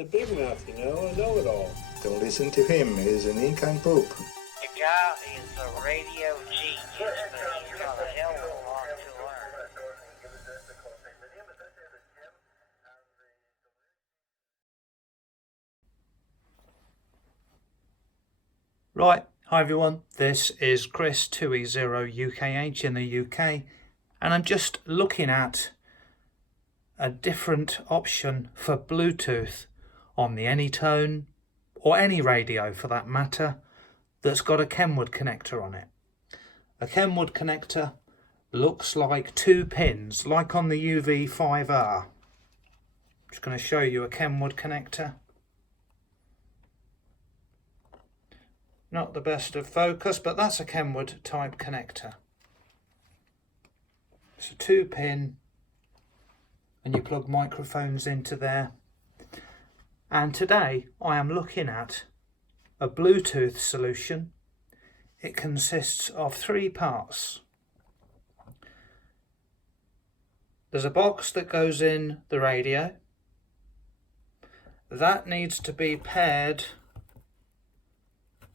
a big mouth, you know, a know-it-all. Don't listen to him, he's an ink and poop. The guy is a radio genius, but he's got a hell of a lot to learn. Right, hi everyone, this is Chris 2E0UKH in the UK, and I'm just looking at a different option for Bluetooth on the Anytone, or any radio for that matter, that's got a Kenwood connector on it. A Kenwood connector looks like two pins, like on the UV5R. Just going to show you a Kenwood connector. Not the best of focus, but that's a Kenwood type connector. It's a 2-pin, and you plug microphones into there. And today I am looking at a Bluetooth solution. It consists of 3 parts. There's a box that goes in the radio. That needs to be paired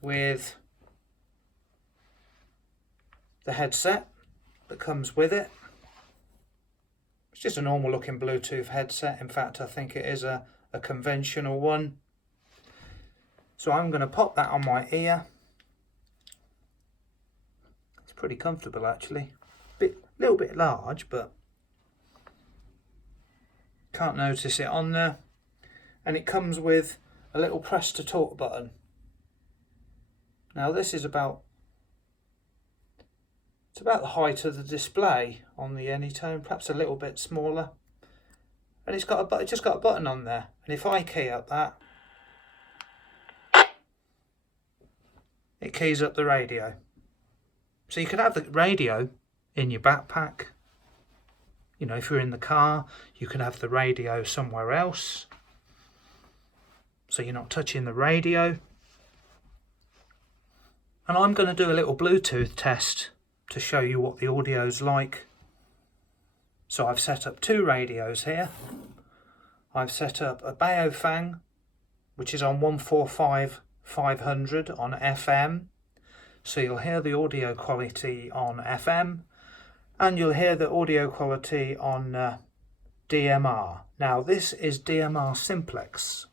with the headset that comes with it. It's just a normal looking Bluetooth headset. In fact, I think it is a conventional one. So I'm going to pop that on my ear. It's pretty comfortable actually. A little bit large, but can't notice it on there. And it comes with a little press to talk button. Now this is about the height of the display on the Anytone, perhaps a little bit smaller. And it's just got a button on there. And if I key up that, it keys up the radio. So you could have the radio in your backpack. You know, if you're in the car, you can have the radio somewhere else, so you're not touching the radio. And I'm going to do a little Bluetooth test to show you what the audio's like. So I've set up 2 radios here. I've set up a Baofeng, which is on 145/500 on FM. So you'll hear the audio quality on FM, and you'll hear the audio quality on DMR. Now this is DMR simplex.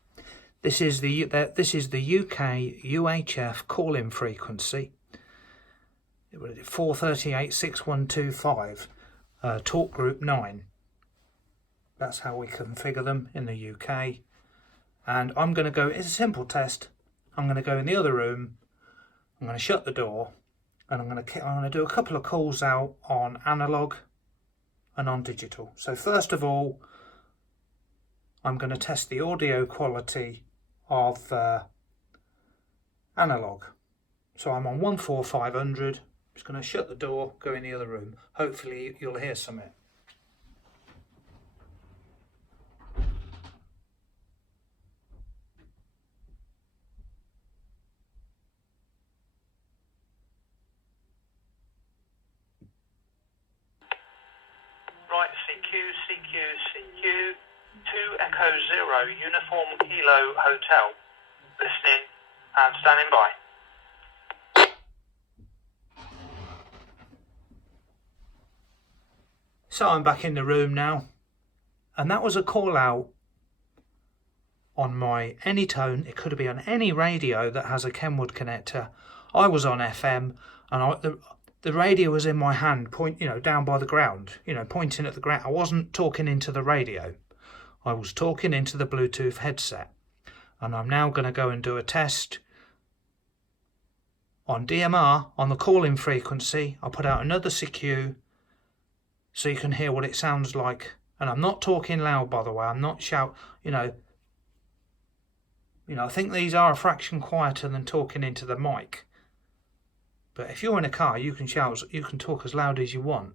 This is the UK UHF call-in frequency. 4386125, talk group 9. That's how we configure them in the UK. And I'm going to go, it's a simple test. I'm going to go in the other room. I'm going to shut the door, and I'm going to do a couple of calls out on analog and on digital. So first of all, I'm going to test the audio quality of analog. So I'm on 14500. Just going to shut the door, go in the other room. Hopefully you'll hear something. Right, CQ, 2 Echo 0, Uniform Kilo Hotel. Listening and standing by. So I'm back in the room now, and that was a call out on my Anytone. It could be on any radio that has a Kenwood connector. I was on FM, and the radio was in my hand, down by the ground, pointing at the ground. I wasn't talking into the radio. I was talking into the Bluetooth headset. And I'm now going to go and do a test on DMR on the call-in frequency. I'll put out another CQ so you can hear what it sounds like. And I'm not talking loud, by the way. I'm not I think these are a fraction quieter than talking into the mic. But if you're in a car, you can shout, you can talk as loud as you want.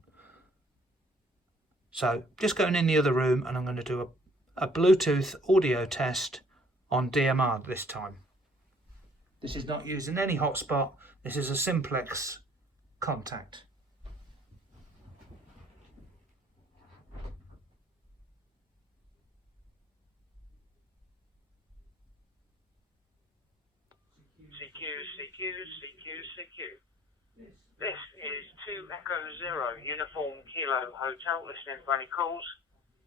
So just going in the other room, and I'm going to do a Bluetooth audio test on DMR this time. This is not using any hotspot. This is a simplex contact. CQ, CQ, CQ, CQ. This is 2 Echo Zero Uniform Kilo Hotel, listening for any calls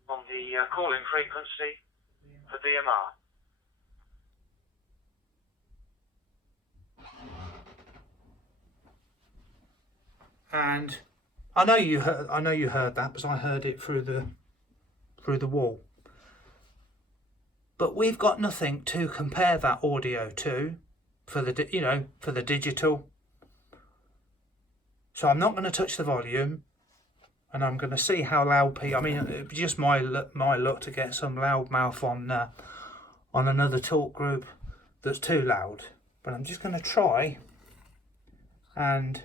on the calling frequency for DMR. And I know you heard that, because I heard it through the wall. But we've got nothing to compare that audio to for the digital. So I'm not going to touch the volume, and I'm going to see how loud people. I mean, it's just my luck to get some loudmouth on another talk group that's too loud. But I'm just going to try and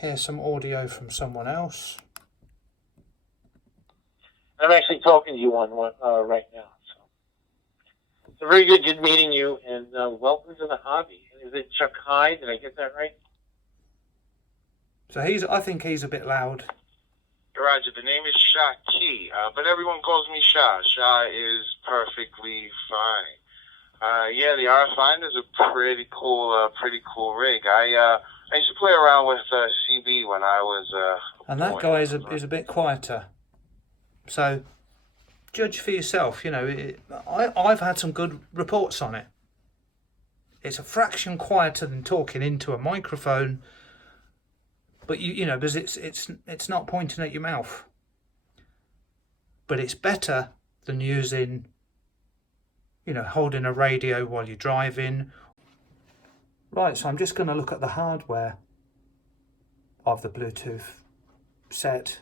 hear some audio from someone else. I'm actually talking to you on one right now. So it's a very good meeting you, and welcome to the hobby. Is it Chuck Hyde? Did I get that right? So I think he's a bit loud. Roger, the name is Sha Chi, but everyone calls me Sha. Sha is perfectly fine. Yeah, the RF Finder is a pretty cool rig. I used to play around with CB when I was. And that guy is a bit quieter. So judge for yourself. You know, I've had some good reports on it. It's a fraction quieter than talking into a microphone. But you know, because it's not pointing at your mouth. But it's better than using, holding a radio while you're driving. Right, so I'm just going to look at the hardware of the Bluetooth set.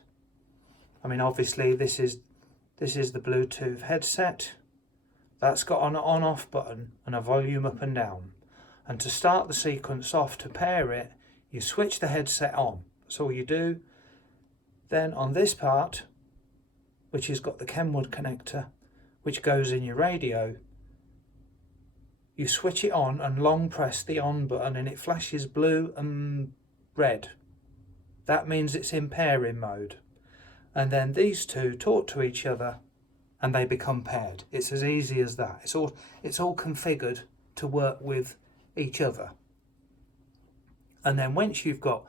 I mean, obviously this is the Bluetooth headset. That's got an on-off button and a volume up and down. And to start the sequence off, to pair it, you switch the headset on. That's all you do. Then on this part, which has got the Kenwood connector, which goes in your radio, you switch it on and long press the on button, and it flashes blue and red. That means it's in pairing mode. And then these two talk to each other and they become paired. It's as easy as that. It's all configured to work with each other. And then once you've got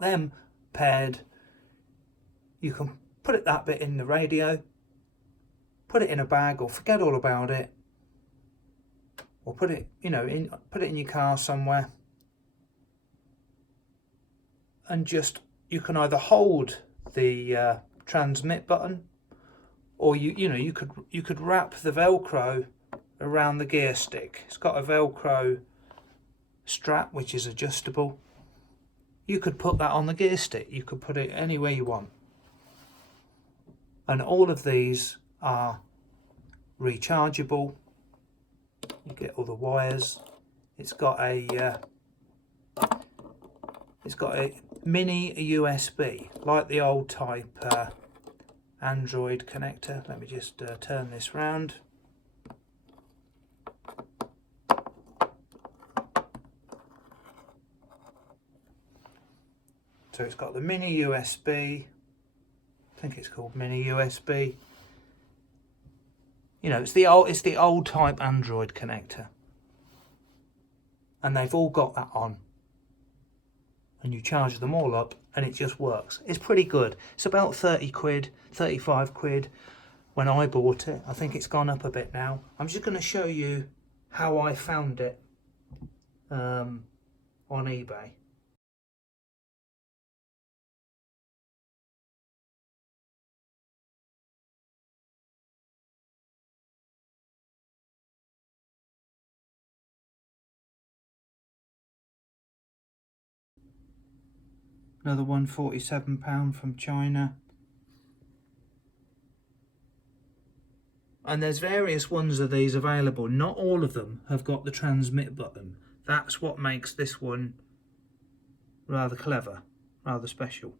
them paired, you can put that bit in the radio, put it in a bag, or forget all about it, or put it in your car somewhere, and you can either hold the transmit button, or you could wrap the Velcro around the gear stick. It's got a Velcro strap which is adjustable. You could put that on the gear stick. You could put it anywhere you want. And all of these are rechargeable. You get all the wires. It's got a mini USB, like the old type Android connector. Let me just turn this round. So it's got the mini USB. I think it's called mini USB. It's the old type Android connector. And they've all got that on. And you charge them all up and it just works. It's pretty good. It's about 30 quid, 35 quid when I bought it. I think it's gone up a bit now. I'm just going to show you how I found it on eBay. Another one, £47 from China. And there's various ones of these available. Not all of them have got the transmit button. That's what makes this one rather clever, rather special.